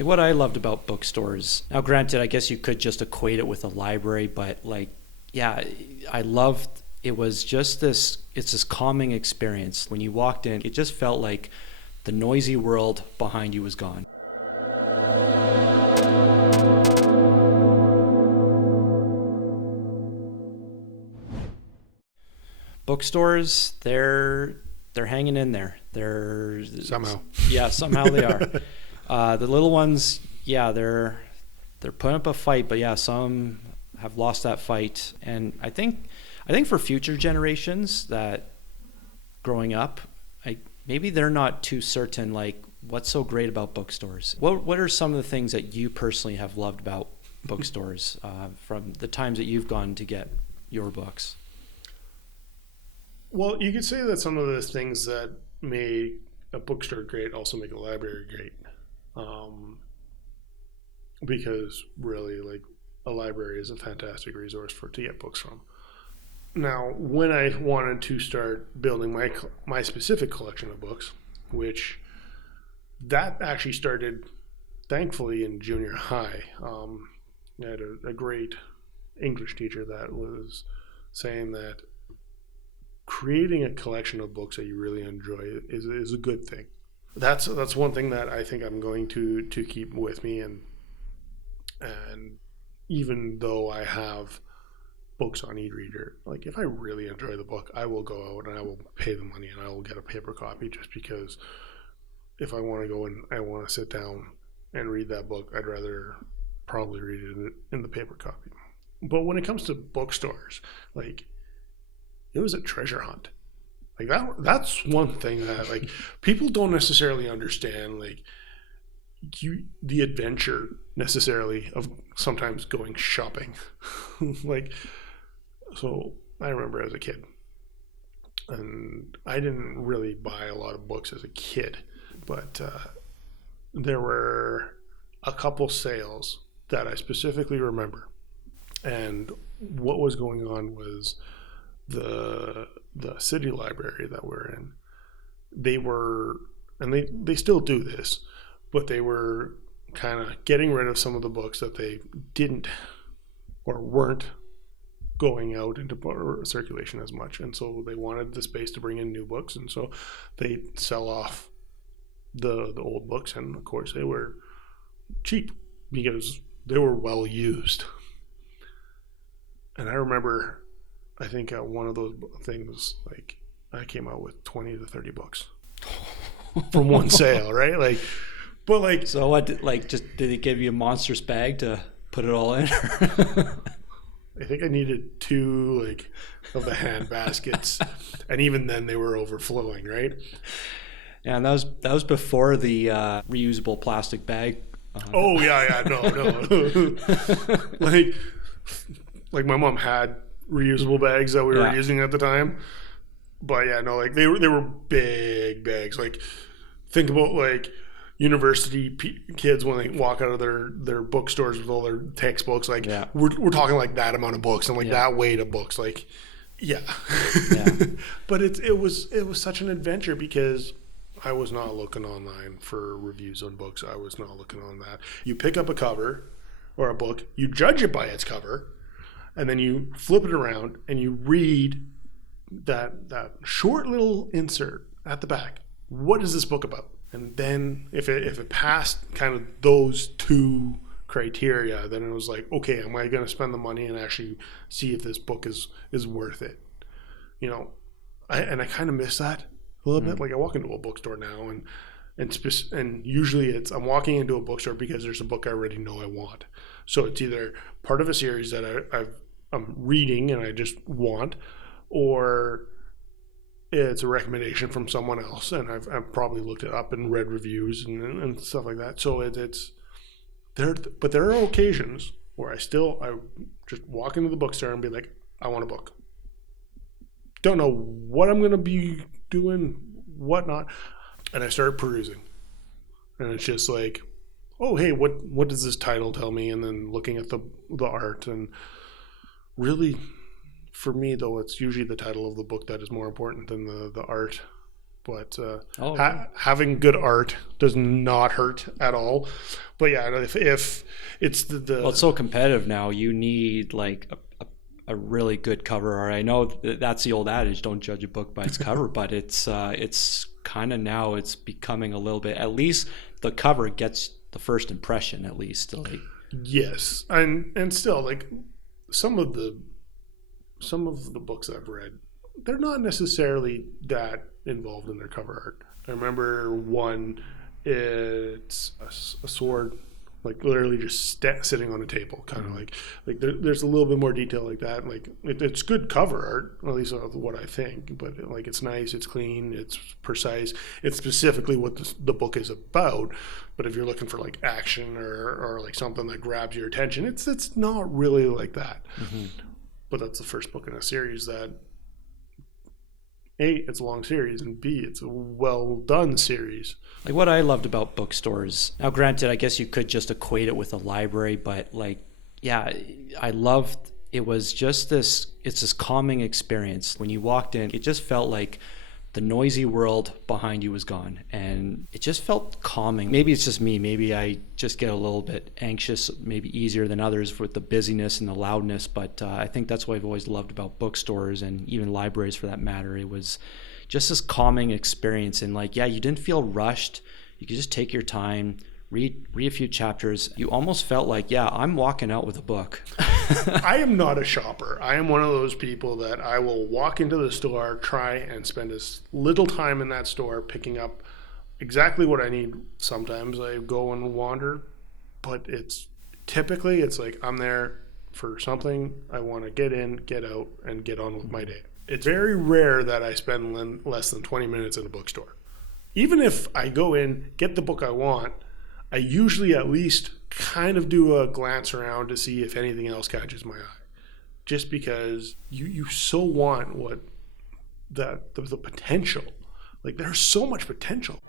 Like what I loved about bookstores. Now, granted, I guess you could just equate it with a library, but like, yeah, I loved it was just this. It's this calming experience when you walked in. It just felt like the noisy world behind you was gone. Bookstores, they're hanging in there. They're Somehow. Yeah, somehow they are. The little ones, yeah, they're putting up a fight, but yeah, some have lost that fight. And I think for future generations that growing up, maybe they're not too certain like what's so great about bookstores. What are some of the things that you personally have loved about bookstores from the times that you've gone to get your books? Well, you could say that some of the things that made a bookstore great also make a library great. Because really, like, a library is a fantastic resource to get books from. Now, when I wanted to start building my specific collection of books, which that actually started, thankfully, in junior high. I had a great English teacher that was saying that creating a collection of books that you really enjoy is a good thing. That's one thing that I think I'm going to keep with me, and even though I have books on e-reader, like if I really enjoy the book, I will go out and I will pay the money and I will get a paper copy, just because if I want to go and I want to sit down and read that book, I'd rather probably read it in the paper copy. But when it comes to bookstores, like, it was a treasure hunt. Like that's one thing that like people don't necessarily understand, like the adventure necessarily of sometimes going shopping. Like, so I remember as a kid, and I didn't really buy a lot of books as a kid, but there were a couple sales that I specifically remember. And what was going on was the city library that we're in, they were, and they still do this, but they were kind of getting rid of some of the books that they didn't or weren't going out into circulation as much, and so they wanted the space to bring in new books, and so they sell off the old books, and of course they were cheap because they were well used. And I remember, I think one of those things, like, I came out with 20 to 30 books from one sale, right? Like, but like, so what? Like, just did it give you a monstrous bag to put it all in? I think I needed 2 like of the hand baskets, and even then they were overflowing, right? Yeah, and that was before the reusable plastic bag. Oh yeah, no. like my mom had reusable bags that we were using at the time, but yeah, no, like they were big bags. Like, think about like university kids when they walk out of their bookstores with all their textbooks. Like, we're talking like that amount of books and like that weight of books. Like, yeah. But it was such an adventure because I was not looking online for reviews on books. I was not looking on that. You pick up a cover or a book, you judge it by its cover, and then you flip it around and you read that short little insert at the back. What is this book about? And then if it passed kind of those 2 criteria, then it was like, okay, am I going to spend the money and actually see if this book is worth it? You know, I kind of miss that a little bit. Like, I walk into a bookstore now and usually I'm walking into a bookstore because there's a book I already know I want. So it's either part of a series that I'm reading and I just want, or it's a recommendation from someone else, and I've probably looked it up and read reviews and stuff like that. So it's there, but there are occasions where I just walk into the bookstore and be like, I want a book. Don't know what I'm going to be doing, whatnot, and I started perusing, and it's just like, oh hey, what does this title tell me? And then looking at the art, and really, for me though, it's usually the title of the book that is more important than the art But Oh, having good art does not hurt at all. But yeah, if it's the well, it's so competitive now. You need like a really good cover art. I know that's the old adage: don't judge a book by its cover. But it's kind of now it's becoming a little bit. At least the cover gets the first impression. At least, like yes, and still like some of the books I've read, they're not necessarily that involved in their cover art. I remember one, it's a sword, like literally just sitting on a table, kind of like there's a little bit more detail like that. Like it's good cover art, at least what I think. But like it's nice, it's clean, it's precise, it's specifically what the book is about. But if you're looking for like action or like something that grabs your attention, it's not really like that. mm-hmm. But that's the first book in a series that A, it's a long series, and B, it's a well done series. Like what I loved about bookstores. Now, granted, I guess you could just equate it with a library, but like, yeah, I loved. It was just this. It's this calming experience when you walked in. It just felt like the noisy world behind you was gone, and it just felt calming. Maybe it's just me. Maybe I just get a little bit anxious, maybe easier than others with the busyness and the loudness. But I think that's what I've always loved about bookstores and even libraries for that matter. It was just this calming experience, and like, yeah, you didn't feel rushed. You could just take your time, read a few chapters. You almost felt like, yeah, I'm walking out with a book. I am not a shopper. I am one of those people that I will walk into the store, try and spend as little time in that store picking up exactly what I need. Sometimes I go and wander, but it's like I'm there for something. I want to get in, get out, and get on with my day. It's very rare that I spend less than 20 minutes in a bookstore. Even if I go in, get the book I want, I usually at least kind of do a glance around to see if anything else catches my eye. Just because you so want what the potential. Like there's so much potential.